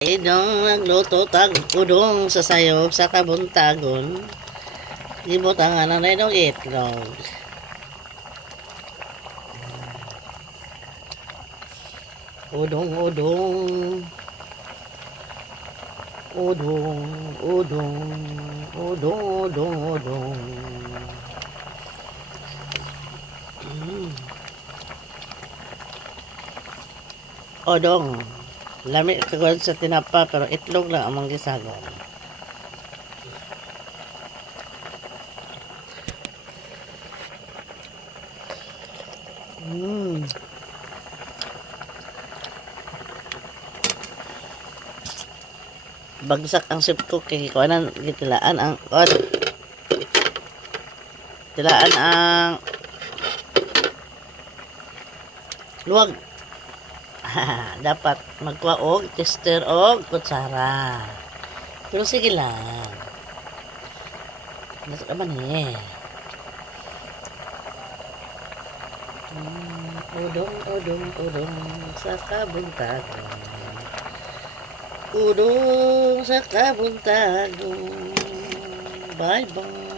Idong nagluto tag udong sa sayo sa kabuntagon. Gibutangan na rin ng itlog. Udong, udong. Udong, udong. Udong, udong, udong. Udong. Lami kagawad sa tinapa pero itlog lang amang gisagon. Bagsak ang soup ko kay kuanan gitilaan ang tilaan ang luwag. Dapat magkuha og tester og kutsara. Pero sige lang. Nasa ka man eh. Udong, udong, udong sa kabuntagon. Udong sa kabuntagon. Bye-bye.